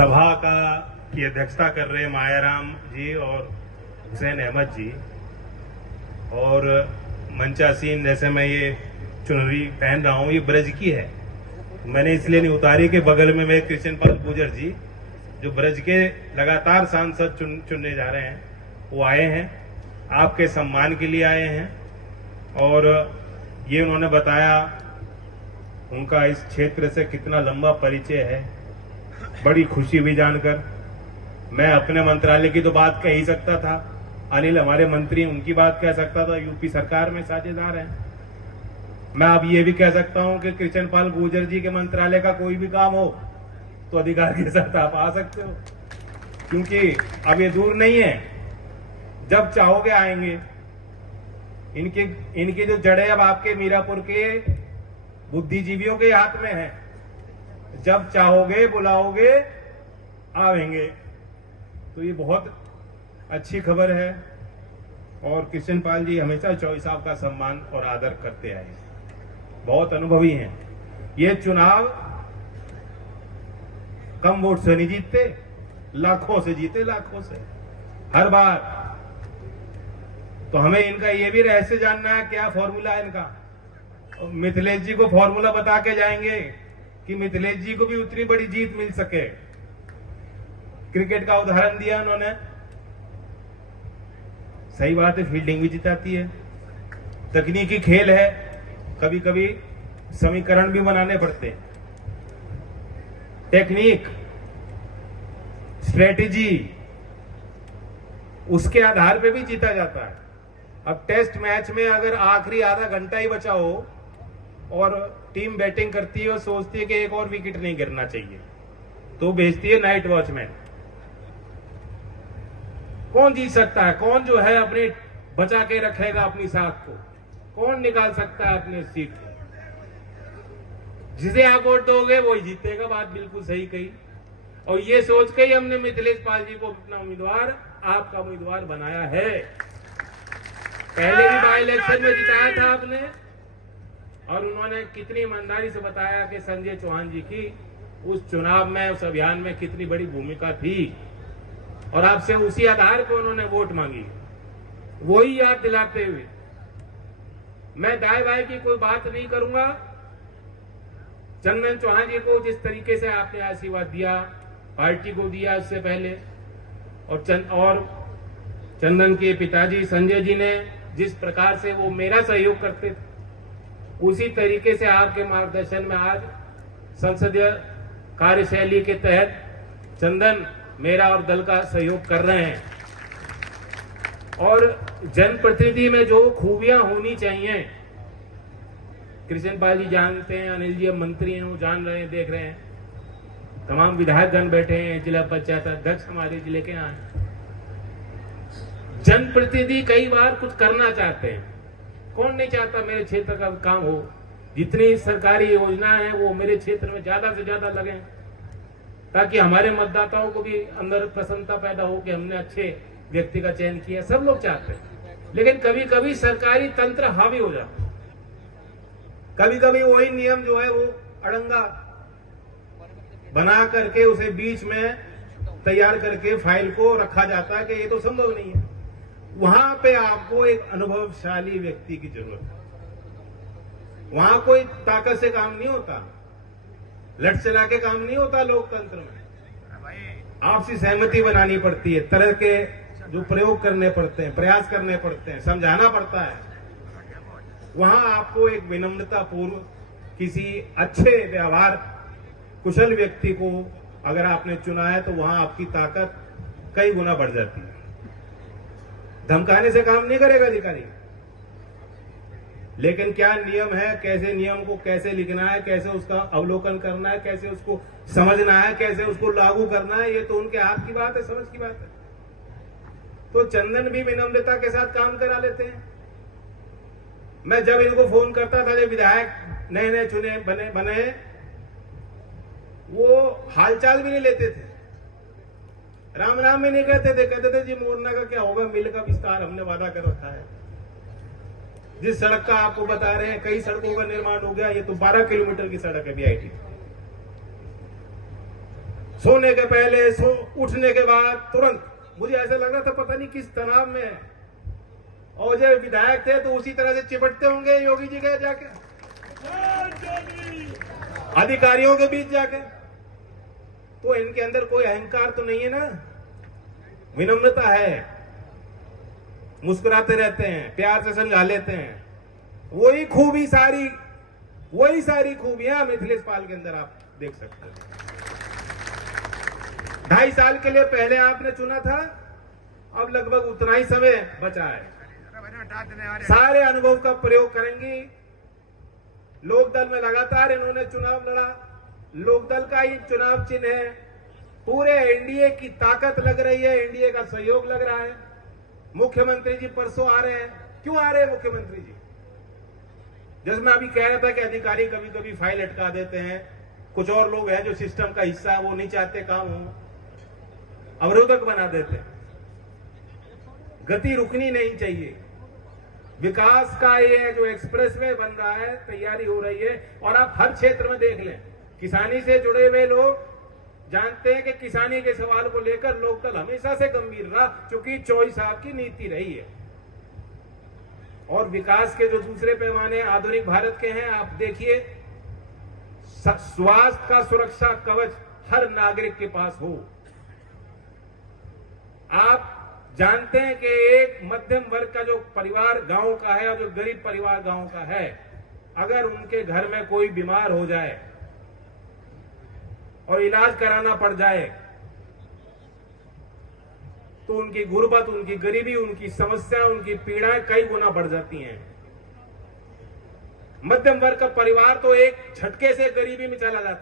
सभा की अध्यक्षता कर रहे मायाराम जी और हुसैन अहमद जी, और मंचासीन जैसे मैं ये चुनरी पहन रहा हूँ, ये ब्रज की है। मैंने इसलिए नहीं उतारी कि बगल में मेरे कृष्ण पाल गुर्जर जी, जो ब्रज के लगातार सांसद चुनने जा रहे हैं, वो आए हैं, आपके सम्मान के लिए आए हैं। और ये उन्होंने बताया उनका इस क्षेत्र से कितना लंबा परिचय है, बड़ी खुशी हुई जानकर। मैं अपने मंत्रालय की तो बात कह ही सकता था, अनिल हमारे मंत्री उनकी बात कह सकता था, यूपी सरकार में साझेदार हैं। मैं अब ये भी कह सकता हूं कि कृष्ण पाल गुर्जर जी के मंत्रालय का कोई भी काम हो तो अधिकार के साथ आप आ सकते हो, क्योंकि अब ये दूर नहीं है, जब चाहोगे आएंगे। इनकी जो जड़ें अब आपके मीरापुर के बुद्धिजीवियों के हाथ में है, जब चाहोगे बुलाओगे आएंगे। तो ये बहुत अच्छी खबर है, और कृष्ण पाल जी हमेशा चौधरी साहब का सम्मान और आदर करते आए, बहुत अनुभवी हैं। ये चुनाव कम वोट से नहीं जीतते, लाखों से जीते, लाखों से हर बार। तो हमें इनका ये भी रहस्य जानना है, क्या फॉर्मूला है इनका। और मिथिलेश जी को फॉर्मूला बता के जाएंगे कि मिथिलेश जी को भी उतनी बड़ी जीत मिल सके। क्रिकेट का उदाहरण दिया उन्होंने, सही बात है, फील्डिंग भी जिताती है। तकनीकी खेल है, कभी कभी समीकरण भी बनाने पड़ते हैं। टेक्निक, स्ट्रेटेजी, उसके आधार पे भी जीता जाता है। अब टेस्ट मैच में अगर आखिरी आधा घंटा ही बचा हो और टीम बैटिंग करती है और सोचती है कि एक और विकेट नहीं गिरना चाहिए, तो भेजती है नाइट वॉचमैन। कौन जीत सकता है? कौन जो है अपने बचा के रखेगा अपनी साख को? कौन निकाल सकता है अपनी सीट? जिसे आप वोट दोगे वही जीतेगा। बात बिल्कुल सही कही। और ये सोच के ही हमने मिथिलेश पाल जी को अपना उम्मीदवार, आपका उम्मीदवार बनाया है। पहले भी बाई इलेक्शन में जिताया था आपने, और उन्होंने कितनी ईमानदारी से बताया कि संजय चौहान जी की उस चुनाव में, उस अभियान में कितनी बड़ी भूमिका थी, और आपसे उसी आधार पर उन्होंने वोट मांगी। वही याद दिलाते हुए मैं दाएं बाएं की कोई बात नहीं करूंगा। चंदन चौहान जी को जिस तरीके से आपने आशीर्वाद दिया, पार्टी को दिया इससे पहले, और चंदन के पिताजी संजय जी ने जिस प्रकार से वो मेरा सहयोग करते थे, उसी तरीके से आपके मार्गदर्शन में आज संसदीय कार्यशैली के तहत चंदन मेरा और दल का सहयोग कर रहे हैं। और जनप्रतिनिधि में जो खूबियां होनी चाहिए, कृष्ण पाल जी जानते हैं, अनिल जी अब मंत्री हैं, वो जान रहे हैं, देख रहे हैं। तमाम विधायकगण बैठे हैं, जिला पंचायत अध्यक्ष हमारे जिले के यहाँ। जनप्रतिनिधि कई बार कुछ करना चाहते हैं। कौन नहीं चाहता मेरे क्षेत्र का काम हो? जितनी सरकारी योजना है वो मेरे क्षेत्र में ज्यादा से ज्यादा लगे, ताकि हमारे मतदाताओं को भी अंदर प्रसन्नता पैदा हो कि हमने अच्छे व्यक्ति का चयन किया। सब लोग चाहते हैं, लेकिन कभी कभी सरकारी तंत्र हावी हो जाता है। कभी कभी वही नियम जो है वो अड़ंगा बना करके उसे बीच में तैयार करके फाइल को रखा जाता है कि ये तो संभव नहीं है। वहां पे आपको एक अनुभवशाली व्यक्ति की जरूरत है। वहां कोई ताकत से काम नहीं होता, लट चला के काम नहीं होता। लोकतंत्र में आपसी सहमति बनानी पड़ती है, तरह के जो प्रयोग करने पड़ते हैं, प्रयास करने पड़ते हैं, समझाना पड़ता है। वहां आपको एक विनम्रता पूर्व किसी अच्छे व्यवहार कुशल व्यक्ति को अगर आपने चुना है, तो वहां आपकी ताकत कई गुना बढ़ जाती है। धमकाने से काम नहीं करेगा अधिकारी, लेकिन क्या नियम है, कैसे नियम को कैसे लिखना है, कैसे उसका अवलोकन करना है, कैसे उसको समझना है, कैसे उसको लागू करना है, ये तो उनके हाथ की बात है, समझ की बात है। तो चंदन भी विनम्रता के साथ काम करा लेते हैं। मैं जब इनको फोन करता था, जब विधायक नए नए चुने बने, वो हालचाल भी नहीं लेते थे, राम राम भी नहीं कहते थे। कहते थे जी मोरना का क्या होगा, मिल का विस्तार हमने वादा कर रखा है। जिस सड़क का आपको बता रहे हैं, कई सड़कों का निर्माण हो गया, ये तो 12 किलोमीटर की सड़क है बीआईटी। सोने के पहले, उठने के बाद तुरंत मुझे ऐसा लग रहा था पता नहीं किस तनाव में है। और जब विधायक थे तो उसी तरह से चिपटते होंगे योगी जी के जाके, अधिकारियों के बीच जाके। तो इनके अंदर कोई अहंकार तो नहीं है ना, विनम्रता है, मुस्कुराते रहते हैं, प्यार से समझा लेते हैं। वही सारी खूबियां मिथिलेश पाल के अंदर आप देख सकते हैं। 2.5 साल के लिए पहले आपने चुना था, अब लगभग उतना ही समय बचा है। सारे अनुभव का प्रयोग करेंगी। लोकदल में लगातार इन्होंने चुनाव लड़ा, लोकदल का ही चुनाव चिन्ह है। पूरे एनडीए की ताकत लग रही है, एनडीए का सहयोग लग रहा है। मुख्यमंत्री जी परसों आ रहे हैं। क्यों आ रहे हैं मुख्यमंत्री जी? जैसे मैं अभी कह रहा था कि अधिकारी कभी कभी फाइल अटका देते हैं, कुछ और लोग हैं जो सिस्टम का हिस्सा है, वो नहीं चाहते काम हो, अवरोधक बना देते हैं। गति रुकनी नहीं चाहिए। विकास का ये जो एक्सप्रेसवे बन रहा है, तैयारी हो रही है। और आप हर क्षेत्र में देख लें, किसानी से जुड़े हुए लोग जानते हैं कि किसानी के सवाल को लेकर लोकदल हमेशा से गंभीर रहा, क्योंकि चौई साहब की नीति रही है। और विकास के जो दूसरे पैमाने आधुनिक भारत के हैं, आप देखिए, स्वास्थ्य का सुरक्षा कवच हर नागरिक के पास हो। आप जानते हैं कि एक मध्यम वर्ग का जो परिवार गांव का है और जो गरीब परिवार गांव का है, अगर उनके घर में कोई बीमार हो जाए और इलाज कराना पड़ जाए तो उनकी गुर्बत, उनकी गरीबी, उनकी समस्या, उनकी पीड़ाएं कई गुना बढ़ जाती हैं। मध्यम वर्ग का परिवार तो एक झटके से गरीबी में चला जाता है।